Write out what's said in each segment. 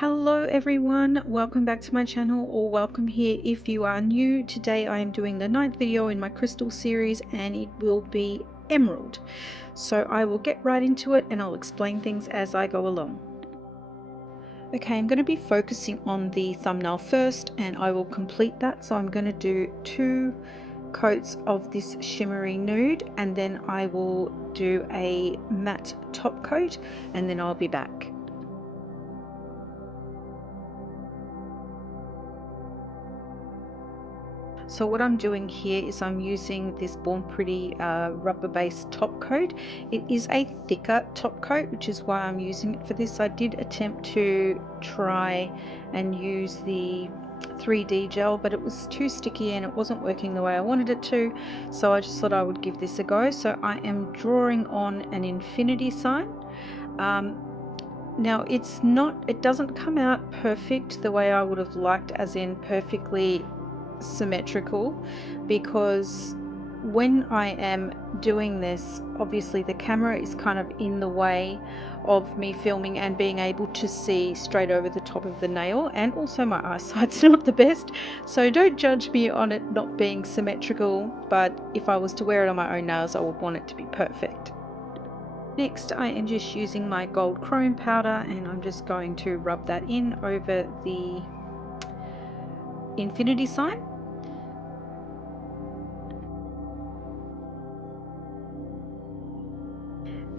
Hello everyone, welcome back to my channel, or welcome here if you are new. Today I am doing the 9th video in my crystal series and it will be emerald. So I will get right into it and I'll explain things as I go along. Okay, I'm going to be focusing on the thumbnail first and I will complete that. So I'm going to do 2 coats of this shimmery nude and then I will do a matte top coat and then I'll be back. So what I'm doing here is I'm using this Born Pretty rubber based top coat. It is a thicker top coat, which is why I'm using it for this. I did attempt to try and use the 3D gel, but it was too sticky and it wasn't working the way I wanted it to, so I just thought I would give this a go. So I am drawing on an infinity sign. Now it doesn't come out perfect the way I would have liked, as in perfectly symmetrical, because when I am doing this, obviously the camera is kind of in the way of me filming and being able to see straight over the top of the nail, and also my eyesight's not the best, so don't judge me on it not being symmetrical, but if I was to wear it on my own nails I would want it to be perfect. Next I am just using my gold chrome powder and I'm just going to rub that in over the infinity sign.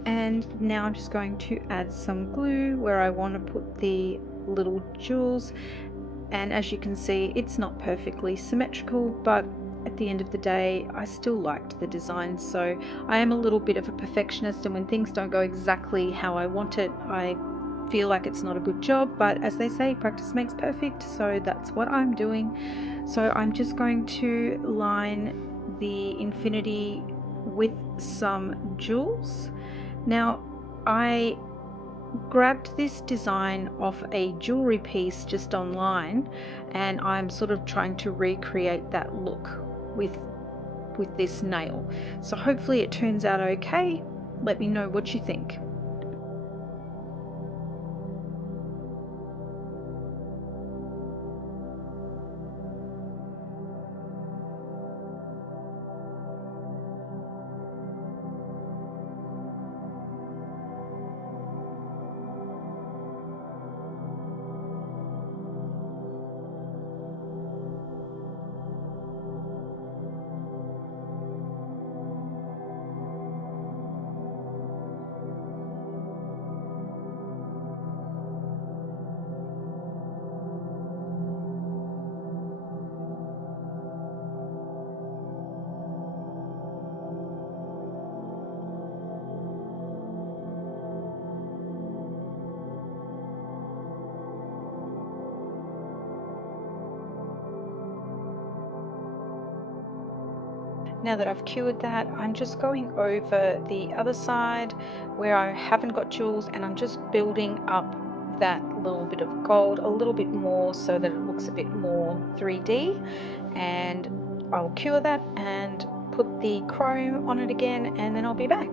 And now I'm just going to add some glue where I want to put the little jewels, and as you can see it's not perfectly symmetrical, but at the end of the day I still liked the design. So I am a little bit of a perfectionist, and when things don't go exactly how I want it I feel like it's not a good job, but as they say, practice makes perfect, so that's what I'm doing. So I'm just going to line the infinity with some jewels. Now I grabbed this design off a jewelry piece just online and I'm sort of trying to recreate that look with this nail. So hopefully it turns out okay. Let me know what you think. Now that I've cured that, I'm just going over the other side where I haven't got jewels and I'm just building up that little bit of gold a little bit more so that it looks a bit more 3D, and I'll cure that and put the chrome on it again and then I'll be back.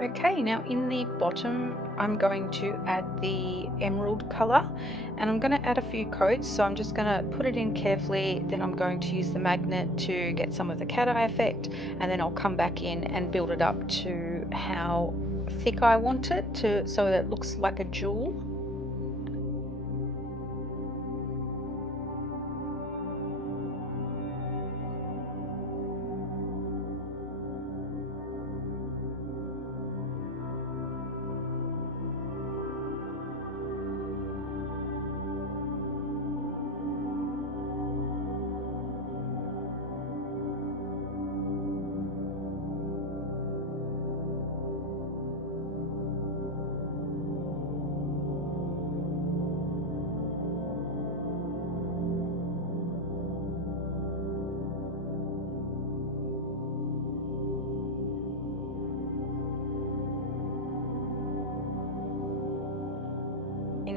Okay, now in the bottom I'm going to add the emerald color and I'm going to add a few coats. So I'm just going to put it in carefully, then I'm going to use the magnet to get some of the cat eye effect, and then I'll come back in and build it up to how thick I want it to, so that it looks like a jewel.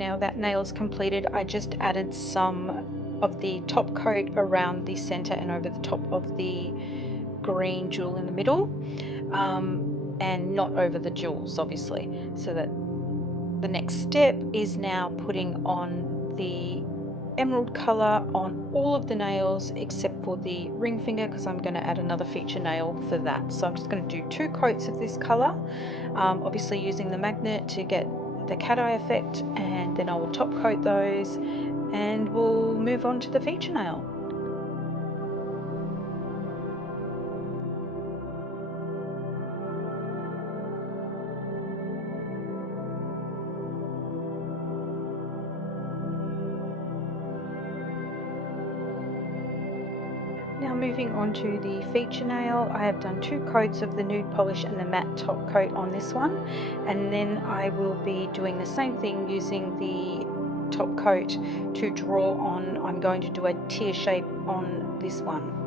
now that nail's completed, I just added some of the top coat around the center and over the top of the green jewel in the middle, and not over the jewels, obviously. So that the next step is now putting on the emerald color on all of the nails except for the ring finger, because I'm going to add another feature nail for that. So I'm just going to do 2 coats of this color, obviously using the magnet to get the cat eye effect, and then I will top coat those and we'll move on to the feature nail. Now moving on to the feature nail, I have done 2 coats of the nude polish and the matte top coat on this one, and then I will be doing the same thing using the top coat to draw on. I'm going to do a tear shape on this one.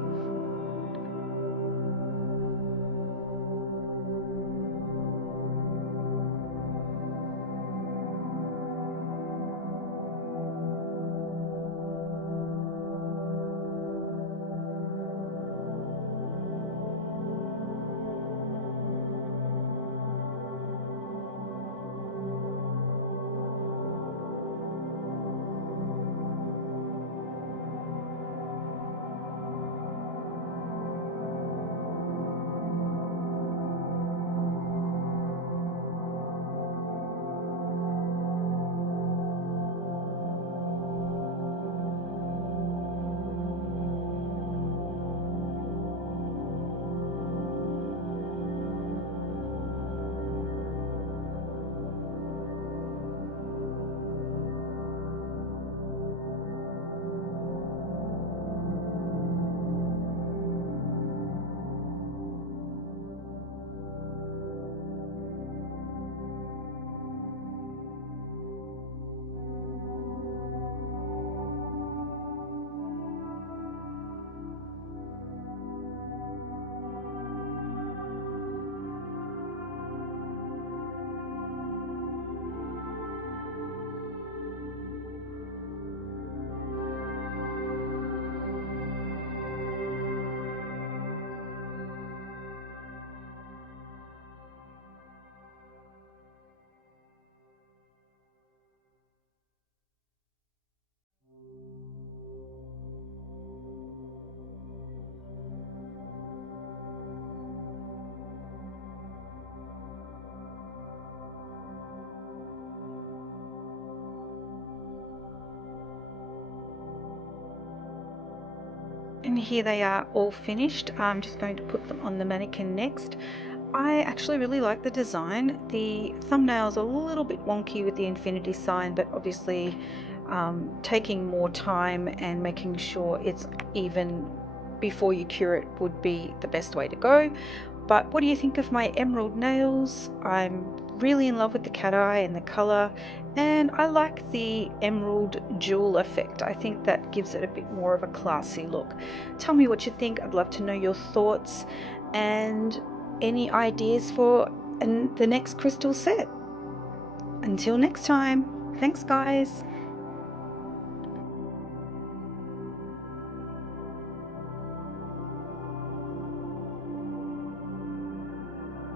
And here they are all finished. I'm just going to put them on the mannequin next. I actually really like the design. The thumbnail's a little bit wonky with the infinity sign, but obviously taking more time and making sure it's even before you cure it would be the best way to go. But what do you think of my emerald nails? I'm really in love with the cat eye and the color, and I like the emerald jewel effect. I think that gives it a bit more of a classy look. Tell me what you think. I'd love to know your thoughts and any ideas for the next crystal set. Until next time, thanks guys.